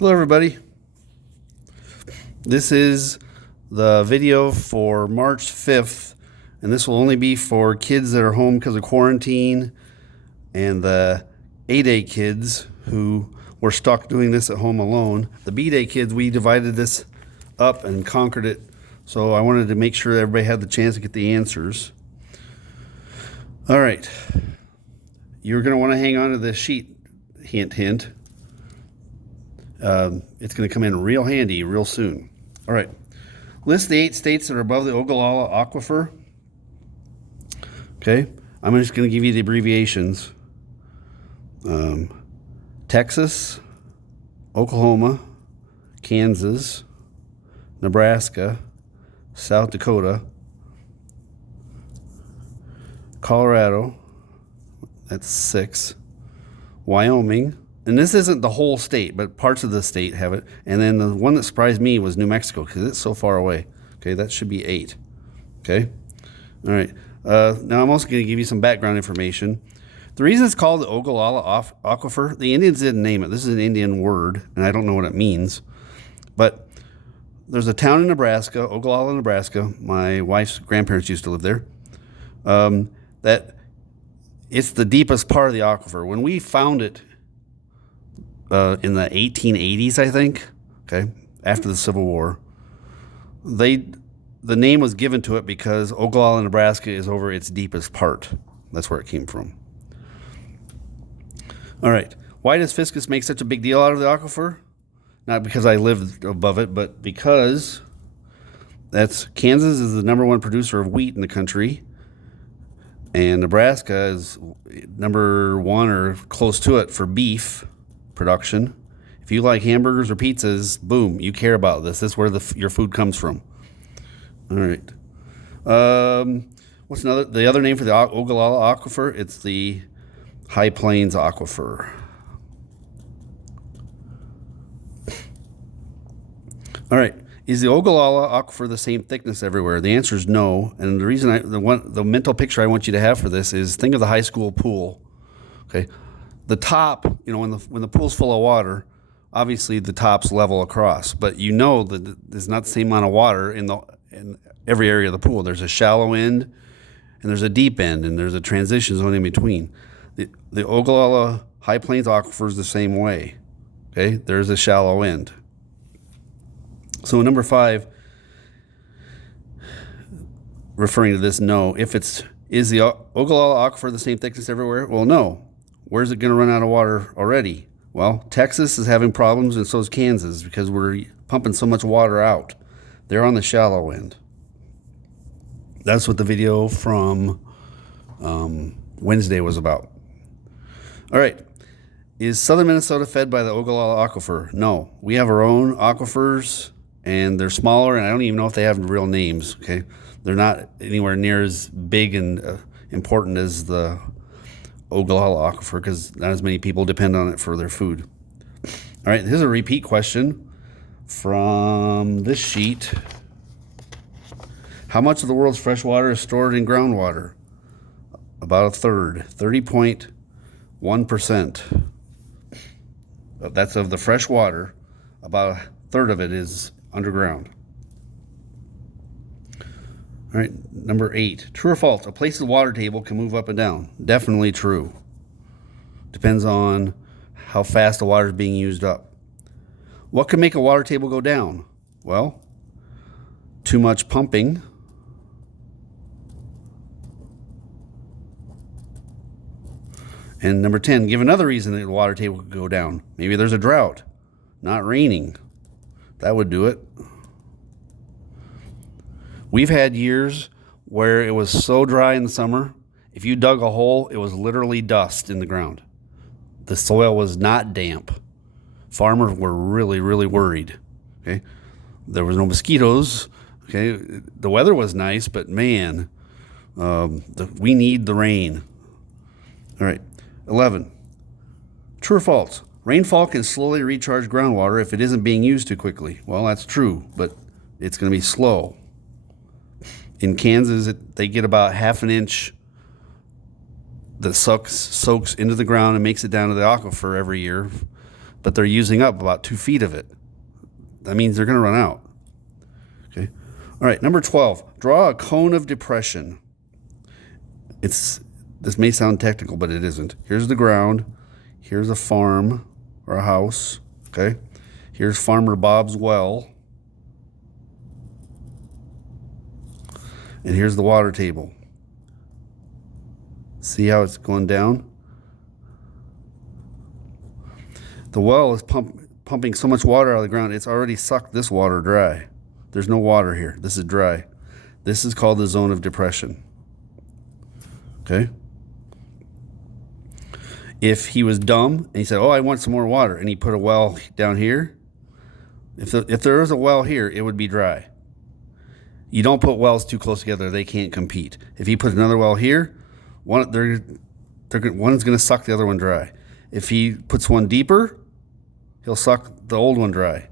Hello everybody. This is the video for March 5th, and this will only be for kids that are home because of quarantine and the A-Day kids who were stuck doing this at home alone. The B-Day kids, we divided this up and conquered it, so I wanted to make sure everybody had the chance to get the answers. All right. You're going to want to hang on to this sheet, hint, hint. It's going to come in real handy real soon. All right. List the 8 states that are above the Ogallala Aquifer. Okay. I'm just going to give you the abbreviations. Texas, Oklahoma, Kansas, Nebraska, South Dakota, Colorado, that's 6, Wyoming, and this isn't the whole state, but parts of the state have it. And then the one that surprised me was New Mexico because it's so far away. Okay, that should be 8. Okay, all right. Now I'm also going to give you some background information. The reason it's called the Ogallala Aquifer, the Indians didn't name it. This is an Indian word, and I don't know what it means. But there's a town in Nebraska, Ogallala, Nebraska. My wife's grandparents used to live there. That it's the deepest part of the aquifer. When we found it in the 1880s, I think, okay, after the Civil War, the name was given to it because Ogallala, Nebraska is over its deepest part. That's where it came from. All right. Why does Fiscus make such a big deal out of the aquifer? Not because I live above it, but because Kansas is the #1 producer of wheat in the country, and Nebraska is #1 or close to it for beef production. If you like hamburgers or pizzas, boom, you care about this. This is where your food comes from. All right. What's the other name for the Ogallala Aquifer? It's the High Plains Aquifer. All right. Is the Ogallala Aquifer the same thickness everywhere? The answer is no. And the reason the mental picture I want you to have for this is think of the high school pool. Okay. The top, when the pool's full of water, obviously the top's level across, but you know that there's not the same amount of water in every area of the pool. There's a shallow end and there's a deep end and there's a transition zone in between. The Ogallala High Plains Aquifer is the same way. Okay. There's a shallow end. So number 5, referring to this, no. Is the Ogallala Aquifer the same thickness everywhere? Well, no. Where's it going to run out of water already? Well, Texas is having problems, and so is Kansas, because we're pumping so much water out. They're on the shallow end. That's what the video from Wednesday was about. All right. Is southern Minnesota fed by the Ogallala Aquifer? No. We have our own aquifers, and they're smaller, and I don't even know if they have real names, okay? They're not anywhere near as big and important as the Ogallala Aquifer because not as many people depend on it for their food. All right, here's a repeat question from this sheet. How much of the world's fresh water is stored in groundwater? About a third, 30.1%. That's of the fresh water. About a third of it is underground. All right, number 8. True or false? A place's water table can move up and down. Definitely true. Depends on how fast the water is being used up. What can make a water table go down? Well, too much pumping. And number 10, give another reason that the water table could go down. Maybe there's a drought, not raining. That would do it. We've had years where it was so dry in the summer, if you dug a hole, it was literally dust in the ground. The soil was not damp. Farmers were really, really worried. Okay, there was no mosquitoes. Okay, the weather was nice, but man, we need the rain. All right, 11. True or false? Rainfall can slowly recharge groundwater if it isn't being used too quickly. Well, that's true, but it's going to be slow. In Kansas, they get about half an inch that soaks into the ground and makes it down to the aquifer every year. but they're using up about 2 feet of it. That means they're going to run out. Okay. All right. Number 12, draw a cone of depression. This may sound technical, but it isn't. Here's the ground. Here's a farm or a house. Okay. Here's Farmer Bob's well. And here's the water table. See how it's going down? The well is pumping so much water out of the ground, it's already sucked this water dry. There's no water here. This is dry. This is called the zone of depression. Okay? If he was dumb and he said, oh, I want some more water, and he put a well down here, if there was a well here, it would be dry. You don't put wells too close together. They can't compete. If he put another well here, one's going to suck the other one dry. If he puts one deeper, he'll suck the old one dry.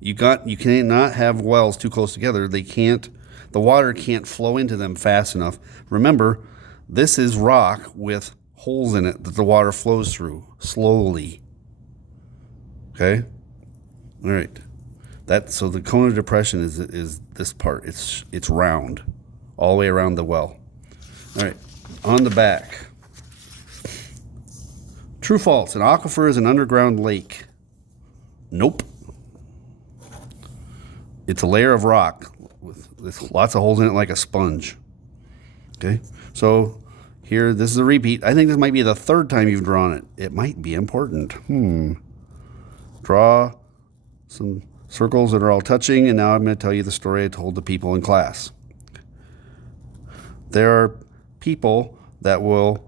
You cannot have wells too close together. The water can't flow into them fast enough. Remember, this is rock with holes in it that the water flows through slowly. Okay? All right. So the cone of depression is this part. It's round, all the way around the well. All right. On the back. True, false. An aquifer is an underground lake. Nope. It's a layer of rock with lots of holes in it like a sponge. Okay. So here, this is a repeat. I think this might be the 3rd time you've drawn it. It might be important. Draw some circles that are all touching, and now I'm going to tell you the story I told the people in class. There are people that will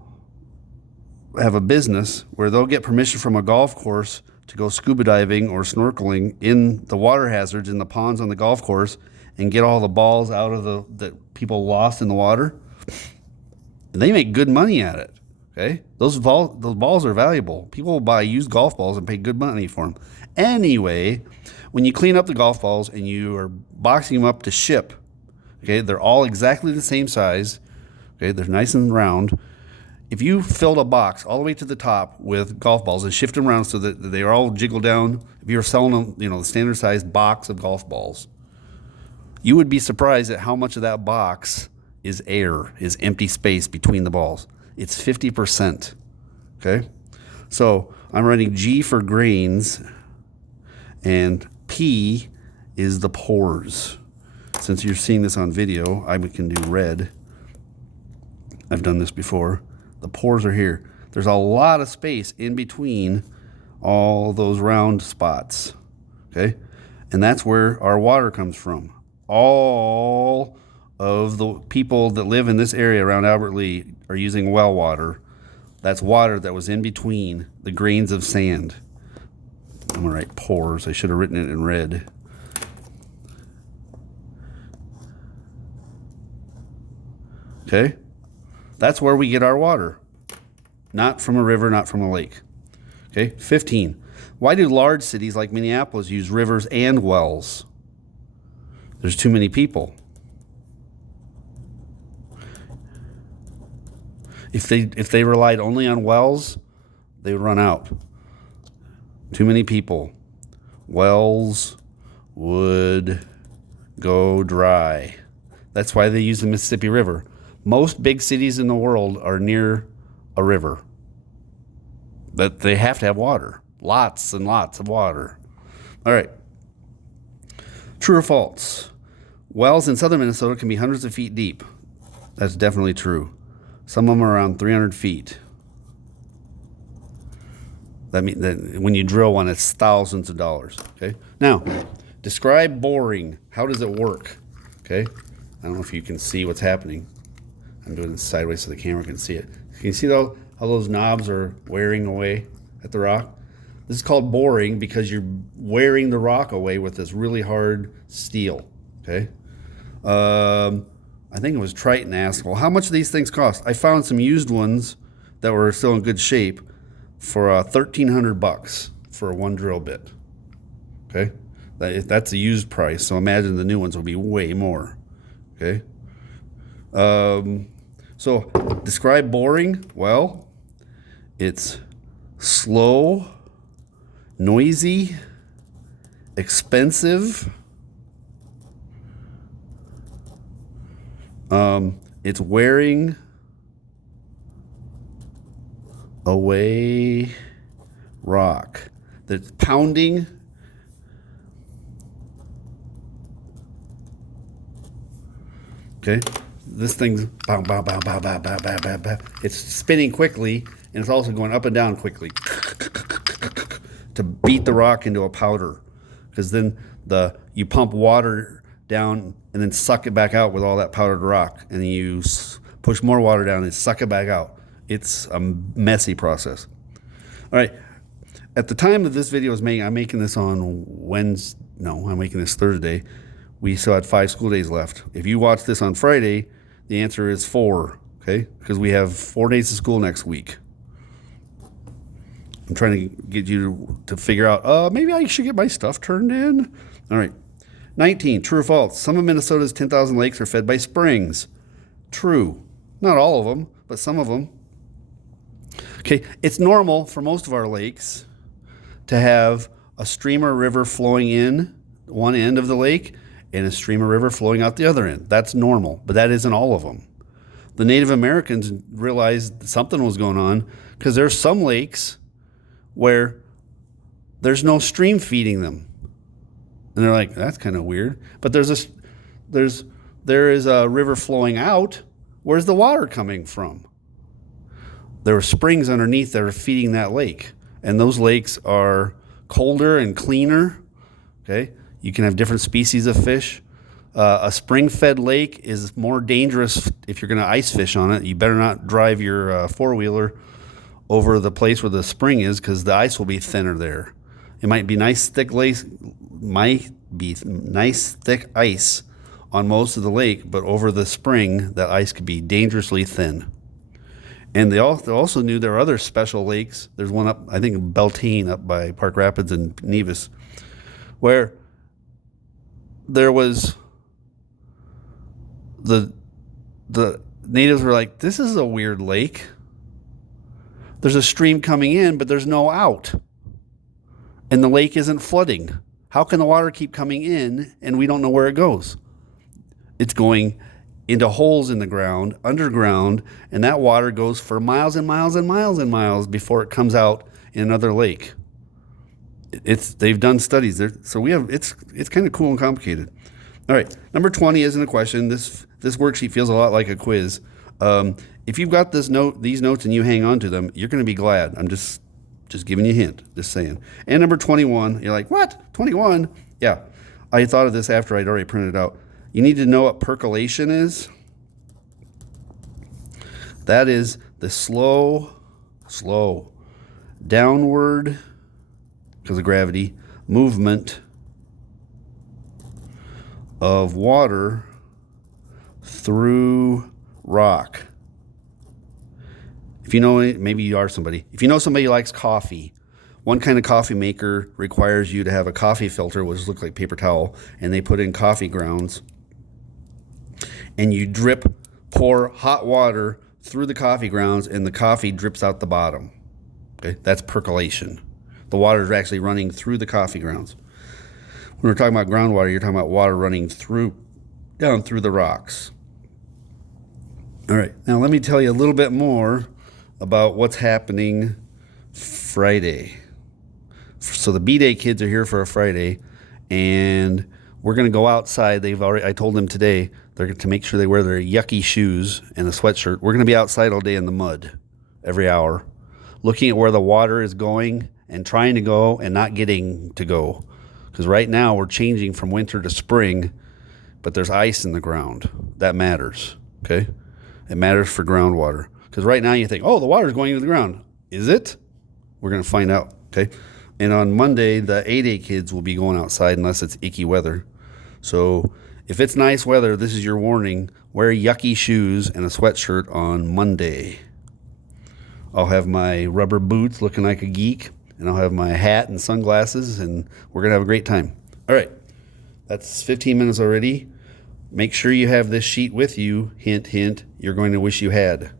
have a business where they'll get permission from a golf course to go scuba diving or snorkeling in the water hazards in the ponds on the golf course and get all the balls out of that people lost in the water. And they make good money at it. Okay, those balls are valuable. People will buy used golf balls and pay good money for them. Anyway, when you clean up the golf balls and you are boxing them up to ship, okay, they're all exactly the same size. Okay, they're nice and round. If you filled a box all the way to the top with golf balls and shift them around so that they are all jiggled down, if you were selling them, the standard size box of golf balls, you would be surprised at how much of that box is air, is empty space between the balls. It's 50%. Okay? So I'm writing G for grains, and P is the pores. Since you're seeing this on video, I can do red. I've done this before. The pores are here. There's a lot of space in between all those round spots. Okay? And that's where our water comes from. All of the people that live in this area around Albert Lea are using well water. That's water that was in between the grains of sand. I'm going to write pores. I should have written it in red. Okay? That's where we get our water. Not from a river, not from a lake. Okay? 15. Why do large cities like Minneapolis use rivers and wells? There's too many people. If they relied only on wells, they would run out. Too many people. Wells would go dry. That's why they use the Mississippi River. Most big cities in the world are near a river. But they have to have water. Lots and lots of water. All right. True or false? Wells in southern Minnesota can be hundreds of feet deep. That's definitely true. Some of them are around 300 feet. That means that when you drill one, it's thousands of dollars. Okay. Now, describe boring. How does it work? Okay. I don't know if you can see what's happening. I'm doing this sideways so the camera can see it. Can you see though how those knobs are wearing away at the rock? This is called boring because you're wearing the rock away with this really hard steel. Okay. I think it was Triton asked, well, how much do these things cost? I found some used ones that were still in good shape for $1,300 for one drill bit. Okay, that's a used price. So imagine the new ones will be way more. Okay. So describe boring. Well, it's slow noisy, expensive. It's wearing away rock. That's pounding. Okay, this thing's bow, bow, bow, bow, bow, bow, bow, bow, bow. It's spinning quickly, and it's also going up and down quickly to beat the rock into a powder. Because then you pump water down and then suck it back out with all that powdered rock, and then you push more water down and suck it back out. It's a messy process. All right. At the time that this video is made, I'm making this on Wednesday. No, I'm making this Thursday. We still had 5 school days left. If you watch this on Friday, the answer is 4, okay? Because we have 4 days of school next week. I'm trying to get you to figure out, maybe I should get my stuff turned in. All right. 19, true or false? Some of Minnesota's 10,000 lakes are fed by springs. True. Not all of them, but some of them. Okay, it's normal for most of our lakes to have a stream or river flowing in one end of the lake and a stream or river flowing out the other end. That's normal, but that isn't all of them. The Native Americans realized something was going on because there's some lakes where there's no stream feeding them. And they're like, that's kind of weird. But there is a river flowing out. Where's the water coming from? There are springs underneath that are feeding that lake. And those lakes are colder and cleaner. Okay? You can have different species of fish. A spring-fed lake is more dangerous if you're going to ice fish on it. You better not drive your four-wheeler over the place where the spring is because the ice will be thinner there. It might be nice thick ice on most of the lake, but over the spring, that ice could be dangerously thin. And they also knew there are other special lakes. There's one up, I think, Beltane up by Park Rapids and Nevis, where there was the natives were like, this is a weird lake. There's a stream coming in, but there's no out. And the lake isn't flooding. How can the water keep coming in and we don't know where it goes? It's going into holes in the ground, underground, and that water goes for miles and miles and miles and miles before it comes out in another lake. They've done studies there, so it's kind of cool and complicated. All right, number 20 isn't a question. This worksheet feels a lot like a quiz. If you've got these notes and you hang on to them, you're going to be glad. I'm just giving you a hint, just saying. And number 21, you're like, what? 21? Yeah, I thought of this after I'd already printed it out. You need to know what percolation is. That is the slow downward, because of gravity, movement of water through rock. If you know, maybe you are somebody. If you know somebody who likes coffee, one kind of coffee maker requires you to have a coffee filter, which looks like paper towel, and they put in coffee grounds. And you pour hot water through the coffee grounds, and the coffee drips out the bottom. Okay, that's percolation. The water is actually running through the coffee grounds. When we're talking about groundwater, you're talking about water running down through the rocks. All right, now let me tell you a little bit more about what's happening Friday. So the B-Day kids are here for a Friday, and we're going to go outside. I told them today they're to make sure they wear their yucky shoes and a sweatshirt. We're going to be outside all day in the mud every hour, looking at where the water is going and trying to go and not getting to go. Because right now we're changing from winter to spring, but there's ice in the ground. That matters, okay? It matters for groundwater. Because right now you think, oh, the water's going into the ground. Is it? We're going to find out, okay? And on Monday, the A-Day kids will be going outside unless it's icky weather. So if it's nice weather, this is your warning. Wear yucky shoes and a sweatshirt on Monday. I'll have my rubber boots looking like a geek, and I'll have my hat and sunglasses, and we're going to have a great time. All right. That's 15 minutes already. Make sure you have this sheet with you. Hint, hint, you're going to wish you had.